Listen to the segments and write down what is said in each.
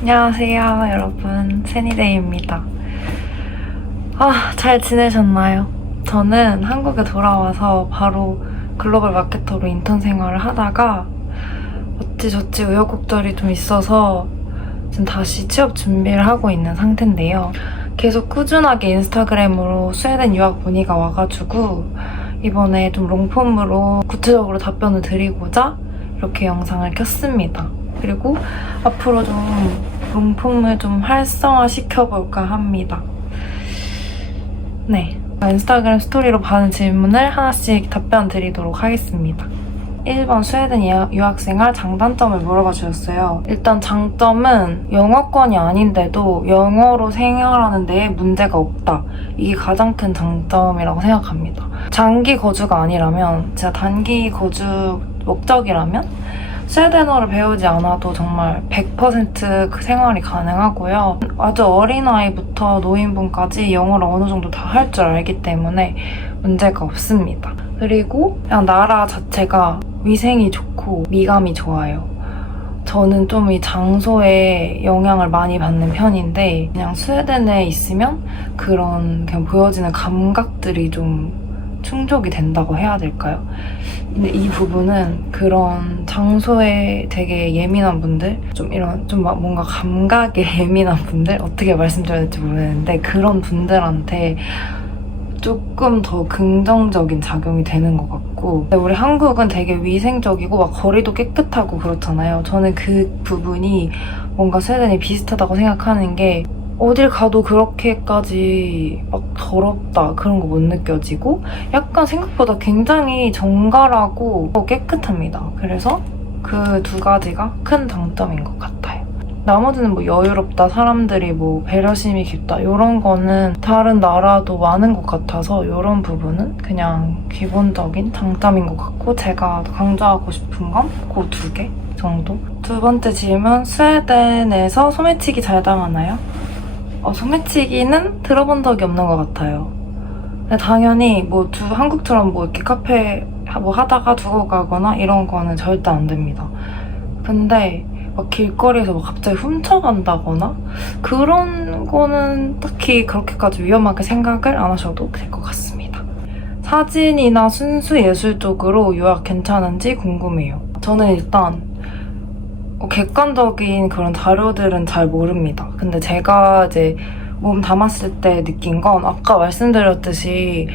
안녕하세요, 여러분. 세니데이입니다. 잘 지내셨나요? 저는 한국에 돌아와서 바로 글로벌 마케터로 인턴 생활을 하다가 어찌저찌 우여곡절이 좀 있어서 지금 다시 취업 준비를 하고 있는 상태인데요. 계속 꾸준하게 인스타그램으로 스웨덴 유학 문의가 와가지고 이번에 좀 롱폼으로 구체적으로 답변을 드리고자 이렇게 영상을 켰습니다. 그리고 앞으로 좀 롱폼을 좀 활성화 시켜볼까 합니다. 네, 인스타그램 스토리로 받은 질문을 하나씩 답변 드리도록 하겠습니다. 1번 스웨덴 유학생활 장단점을 물어봐 주셨어요. 일단 장점은 영어권이 아닌데도 영어로 생활하는 데에 문제가 없다. 이게 가장 큰 장점이라고 생각합니다. 장기 거주가 아니라면, 제가 단기 거주 목적이라면 스웨덴어를 배우지 않아도 정말 100% 생활이 가능하고요. 아주 어린아이부터 노인분까지 영어를 어느 정도 다 할 줄 알기 때문에 문제가 없습니다. 그리고 그냥 나라 자체가 위생이 좋고 미감이 좋아요. 저는 좀 이 장소에 영향을 많이 받는 편인데 그냥 스웨덴에 있으면 그런 그냥 보여지는 감각들이 좀 충족이 된다고 해야 될까요? 근데 이 부분은 그런 장소에 되게 예민한 분들, 좀 뭔가 감각에 예민한 분들, 어떻게 말씀드려야 될지 모르겠는데 그런 분들한테 조금 더 긍정적인 작용이 되는 것 같고, 근데 우리 한국은 되게 위생적이고 막 거리도 깨끗하고 그렇잖아요. 저는 그 부분이 뭔가 스웨덴이 비슷하다고 생각하는 게 어딜 가도 그렇게까지 막 더럽다 그런 거 못 느껴지고 약간 생각보다 굉장히 정갈하고 깨끗합니다. 그래서 그 두 가지가 큰 장점인 것 같아요. 나머지는 뭐 여유롭다, 사람들이 뭐 배려심이 깊다 이런 거는 다른 나라도 많은 것 같아서 이런 부분은 그냥 기본적인 장점인 것 같고, 제가 강조하고 싶은 건 그 두 개 정도. 두 번째 질문, 스웨덴에서 소매치기 잘 당하나요? 소매치기는 들어본 적이 없는 것 같아요. 근데 당연히 뭐 한국처럼 뭐 이렇게 카페 뭐 하다가 두고 가거나 이런 거는 절대 안 됩니다. 근데 막 길거리에서 막 갑자기 훔쳐간다거나 그런 거는 딱히 그렇게까지 위험하게 생각을 안 하셔도 될 것 같습니다. 사진이나 순수 예술 쪽으로 유학 괜찮은지 궁금해요. 저는 일단 객관적인 그런 자료들은 잘 모릅니다. 근데 제가 이제 몸 담았을 때 느낀 건 아까 말씀드렸듯이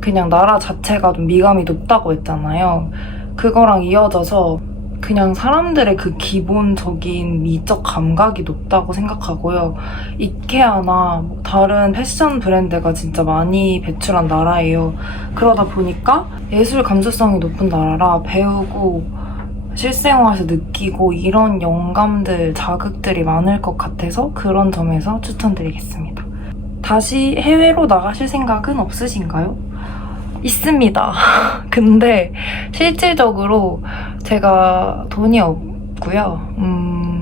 그냥 나라 자체가 좀 미감이 높다고 했잖아요. 그거랑 이어져서 그냥 사람들의 그 기본적인 미적 감각이 높다고 생각하고요. 이케아나 뭐 다른 패션 브랜드가 진짜 많이 배출한 나라예요. 그러다 보니까 예술 감수성이 높은 나라라 배우고 실생활에서 느끼고 이런 영감들, 자극들이 많을 것 같아서 그런 점에서 추천드리겠습니다. 다시 해외로 나가실 생각은 없으신가요? 있습니다. 근데 실질적으로 제가 돈이 없고요.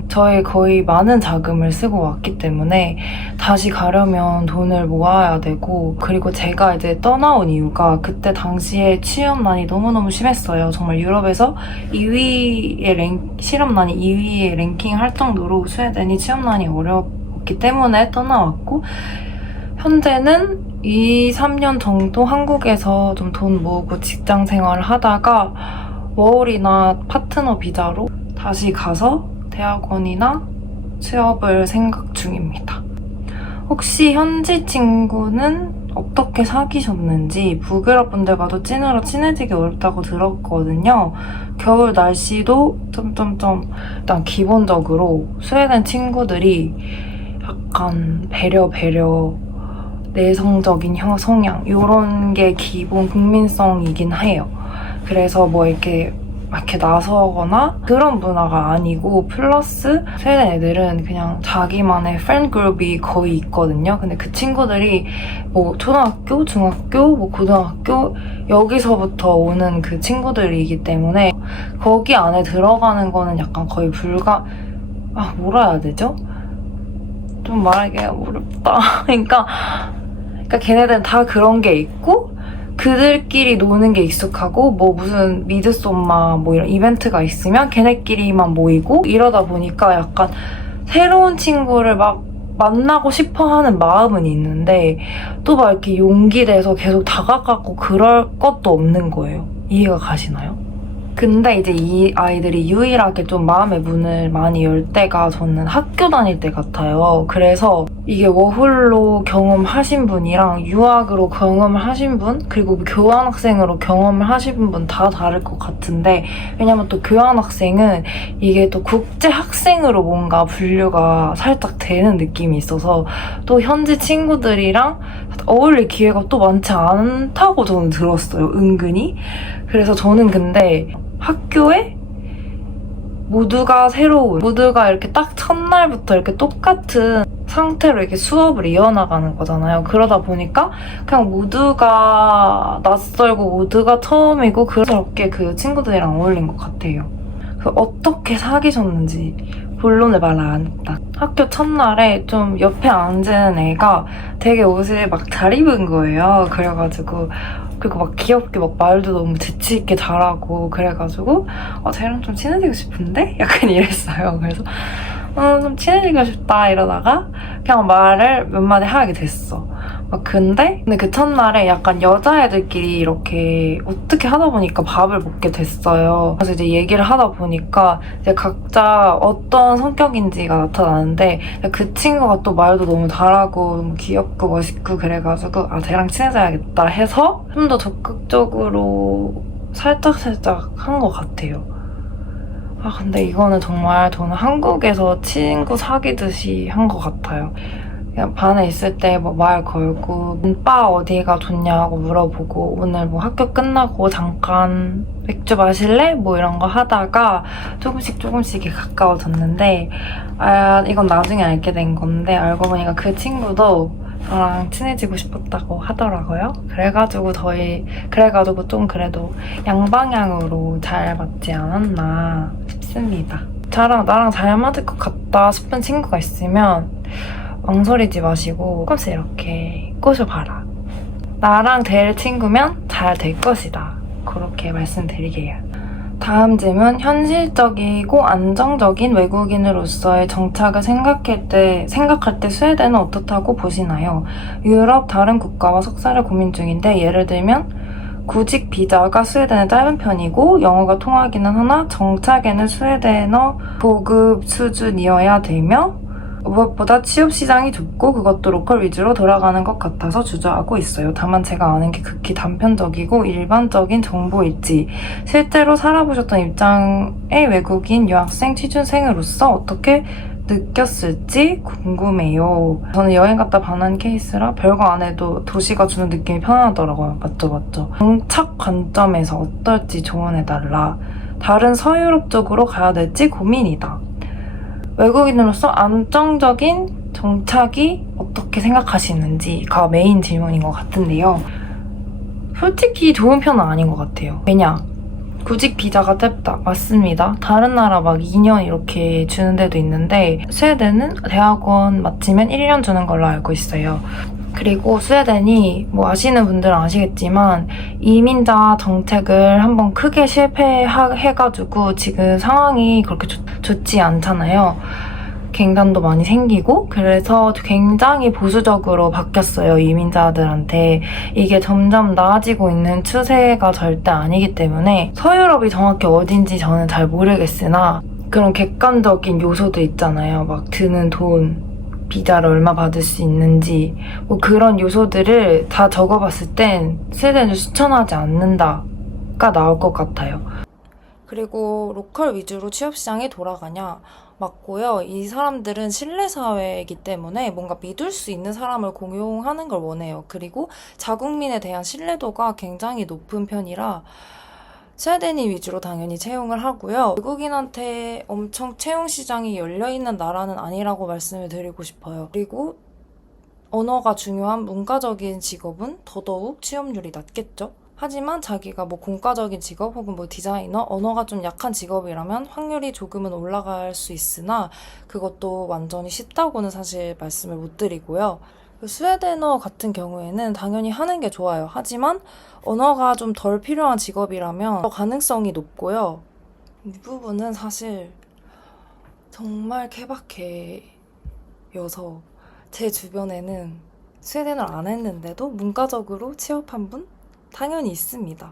저의 거의 많은 자금을 쓰고 왔기 때문에 다시 가려면 돈을 모아야 되고, 그리고 제가 이제 떠나온 이유가 그때 당시에 취업난이 너무너무 심했어요. 정말 유럽에서 2위의 실업난이 2위에 랭킹할 정도로 스웨덴이 취업난이 어려웠기 때문에 떠나왔고, 현재는 2, 3년 정도 한국에서 좀 돈 모으고 직장 생활을 하다가 워홀이나 파트너 비자로 다시 가서 대학원이나 취업을 생각 중입니다. 혹시 현지 친구는 어떻게 사귀셨는지, 북유럽 분들과도 찐으로 친해지기 어렵다고 들었거든요. 겨울 날씨도 일단 기본적으로 스웨덴 친구들이 약간 배려 내성적인 성향 이런 게 기본 국민성이긴 해요. 그래서 뭐 이렇게 나서거나 그런 문화가 아니고, 플러스 스웨덴 애들은 그냥 자기만의 프렌드 그룹이 거의 있거든요. 근데 그 친구들이 뭐 초등학교, 중학교, 뭐 고등학교 여기서부터 오는 그 친구들이기 때문에 거기 안에 들어가는 거는 약간 거의 뭐라 해야 되죠? 좀 말하기가 어렵다. 그러니까 걔네들은 다 그런 게 있고 그들끼리 노는 게 익숙하고, 뭐 무슨 미드소마 뭐 이런 이벤트가 있으면 걔네끼리만 모이고 이러다 보니까 약간 새로운 친구를 막 만나고 싶어 하는 마음은 있는데 또 막 이렇게 용기 내서 계속 다가가고 그럴 것도 없는 거예요. 이해가 가시나요? 근데 이제 이 아이들이 유일하게 좀 마음의 문을 많이 열 때가 저는 학교 다닐 때 같아요. 그래서 이게 워홀로 경험하신 분이랑 유학으로 경험을 하신 분, 그리고 교환학생으로 경험을 하신 분 다 다를 것 같은데, 왜냐면 또 교환학생은 이게 또 국제학생으로 뭔가 분류가 살짝 되는 느낌이 있어서 또 현지 친구들이랑 어울릴 기회가 또 많지 않다고 저는 들었어요, 은근히. 그래서 저는 근데 학교에 모두가 새로운, 모두가 이렇게 딱 첫날부터 이렇게 똑같은 상태로 이렇게 수업을 이어나가는 거잖아요. 그러다 보니까 그냥 모두가 낯설고 모두가 처음이고 그렇게 그 친구들이랑 어울린 것 같아요. 그래서 어떻게 사귀셨는지 본론을 말 안 했다. 학교 첫날에 좀 옆에 앉은 애가 되게 옷을 막 잘 입은 거예요. 그래가지고 그리고 막 귀엽게 막 말도 너무 재치있게 잘하고 그래가지고 쟤랑 좀 친해지고 싶은데? 약간 이랬어요. 그래서 좀 친해지고 싶다 이러다가 그냥 말을 몇 마디 하게 됐어. 근데 그 첫날에 약간 여자애들끼리 이렇게 어떻게 하다 보니까 밥을 먹게 됐어요. 그래서 이제 얘기를 하다 보니까 이제 각자 어떤 성격인지가 나타나는데 그 친구가 또 말도 너무 잘하고 너무 귀엽고 멋있고 그래가지고 쟤랑 친해져야겠다 해서 좀 더 적극적으로 살짝살짝 한 것 같아요. 근데 이거는 정말 저는 한국에서 친구 사귀듯이 한 것 같아요. 그냥 반에 있을 때 뭐 말 걸고 바 어디가 좋냐고 물어보고 오늘 뭐 학교 끝나고 잠깐 맥주 마실래? 뭐 이런 거 하다가 조금씩 가까워졌는데 이건 나중에 알게 된 건데 알고 보니까 그 친구도 저랑 친해지고 싶었다고 하더라고요. 그래가지고 좀 그래도 양방향으로 잘 맞지 않았나 싶습니다. 나랑 잘 맞을 것 같다 싶은 친구가 있으면 망설이지 마시고 조금씩 이렇게 꼬셔봐라. 나랑 될 친구면 잘 될 것이다. 그렇게 말씀드리게요. 다음 질문. 현실적이고 안정적인 외국인으로서의 정착을 생각할 때 스웨덴은 어떻다고 보시나요? 유럽 다른 국가와 석사를 고민 중인데 예를 들면 구직 비자가 스웨덴은 짧은 편이고 영어가 통하기는 하나 정착에는 스웨덴어 보급 수준이어야 되며 무엇보다 취업 시장이 좁고 그것도 로컬 위주로 돌아가는 것 같아서 주저하고 있어요. 다만 제가 아는 게 극히 단편적이고 일반적인 정보일지 실제로 살아보셨던 입장의 외국인 유학생 취준생으로서 어떻게 느꼈을지 궁금해요. 저는 여행 갔다 반한 케이스라 별거 안 해도 도시가 주는 느낌이 편하더라고요. 맞죠. 정착 관점에서 어떨지 조언해달라. 다른 서유럽 쪽으로 가야 될지 고민이다. 외국인으로서 안정적인 정착이 어떻게 생각하시는지가 메인 질문인 것 같은데요. 솔직히 좋은 편은 아닌 것 같아요. 왜냐? 구직 비자가 짧다. 맞습니다. 다른 나라 막 2년 이렇게 주는 데도 있는데 스웨덴은 대학원 마치면 1년 주는 걸로 알고 있어요. 그리고 스웨덴이 뭐 아시는 분들은 아시겠지만 이민자 정책을 한번 크게 실패해가지고 지금 상황이 그렇게 좋지 않잖아요. 갱단도 많이 생기고 그래서 굉장히 보수적으로 바뀌었어요. 이민자들한테. 이게 점점 나아지고 있는 추세가 절대 아니기 때문에 서유럽이 정확히 어딘지 저는 잘 모르겠으나 그런 객관적인 요소도 있잖아요. 막 드는 돈, 비자를 얼마 받을 수 있는지 뭐 그런 요소들을 다 적어봤을 땐 스웨덴을 추천하지 않는다가 나올 것 같아요. 그리고 로컬 위주로 취업시장이 돌아가냐? 맞고요. 이 사람들은 신뢰사회이기 때문에 뭔가 믿을 수 있는 사람을 공용하는 걸 원해요. 그리고 자국민에 대한 신뢰도가 굉장히 높은 편이라 스웨덴이 위주로 당연히 채용을 하고요. 외국인한테 엄청 채용 시장이 열려있는 나라는 아니라고 말씀을 드리고 싶어요. 그리고 언어가 중요한 문과적인 직업은 더더욱 취업률이 낮겠죠? 하지만 자기가 뭐 공과적인 직업 혹은 뭐 디자이너, 언어가 좀 약한 직업이라면 확률이 조금은 올라갈 수 있으나 그것도 완전히 쉽다고는 사실 말씀을 못 드리고요. 스웨덴어 같은 경우에는 당연히 하는 게 좋아요. 하지만 언어가 좀 덜 필요한 직업이라면 더 가능성이 높고요. 이 부분은 사실 정말 케바케여서 제 주변에는 스웨덴어를 안 했는데도 문과적으로 취업한 분 당연히 있습니다.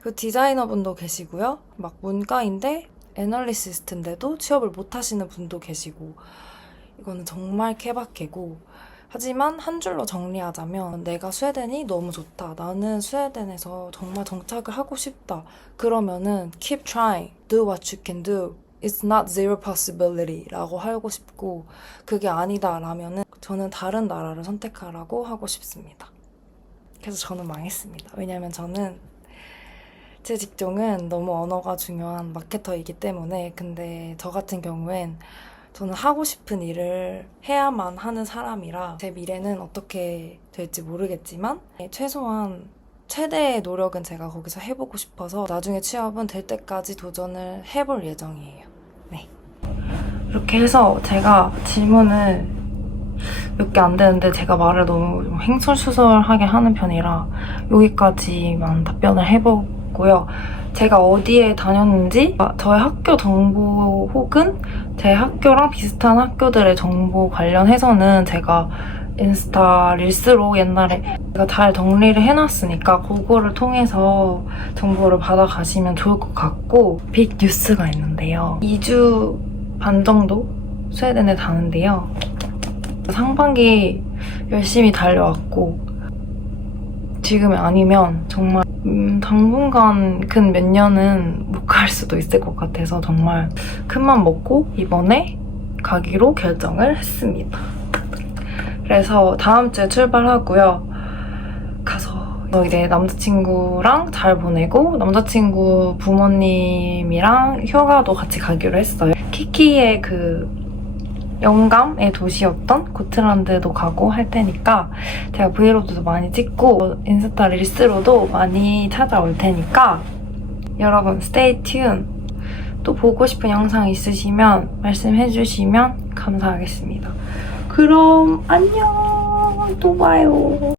그 디자이너분도 계시고요. 막 문과인데 애널리시스트인데도 취업을 못 하시는 분도 계시고, 이거는 정말 케바케고, 하지만 한 줄로 정리하자면 내가 스웨덴이 너무 좋다. 나는 스웨덴에서 정말 정착을 하고 싶다. 그러면은 keep trying, do what you can do. It's not zero possibility 라고 하고 싶고, 그게 아니다 라면은 저는 다른 나라를 선택하라고 하고 싶습니다. 그래서 저는 망했습니다. 왜냐면 저는 제 직종은 너무 언어가 중요한 마케터이기 때문에. 근데 저 같은 경우엔 저는 하고 싶은 일을 해야만 하는 사람이라 제 미래는 어떻게 될지 모르겠지만 최소한 최대의 노력은 제가 거기서 해보고 싶어서 나중에 취업은 될 때까지 도전을 해볼 예정이에요. 네. 이렇게 해서 제가 질문을 몇 개 안 되는데 제가 말을 너무 좀 횡설수설하게 하는 편이라 여기까지만 답변을 해보고요. 제가 어디에 다녔는지 저의 학교 정보 혹은 제 학교랑 비슷한 학교들의 정보 관련해서는 제가 인스타 릴스로 옛날에 제가 잘 정리를 해놨으니까 그거를 통해서 정보를 받아가시면 좋을 것 같고, 빅 뉴스가 있는데요. 2주 반 정도 스웨덴에 다는데요. 상반기 열심히 달려왔고 지금이 아니면 정말 당분간 근 몇 년은 못 갈 수도 있을 것 같아서 정말 큰맘 먹고 이번에 가기로 결정을 했습니다. 그래서 다음 주에 출발하고요. 가서 이제 남자친구랑 잘 보내고 남자친구 부모님이랑 휴가도 같이 가기로 했어요. 키키의 그 영감의 도시였던 고틀란드도 가고 할 테니까 제가 브이로그도 많이 찍고 인스타 릴스로도 많이 찾아올 테니까 여러분 stay tuned. 또 보고 싶은 영상 있으시면 말씀해 주시면 감사하겠습니다. 그럼 안녕, 또 봐요.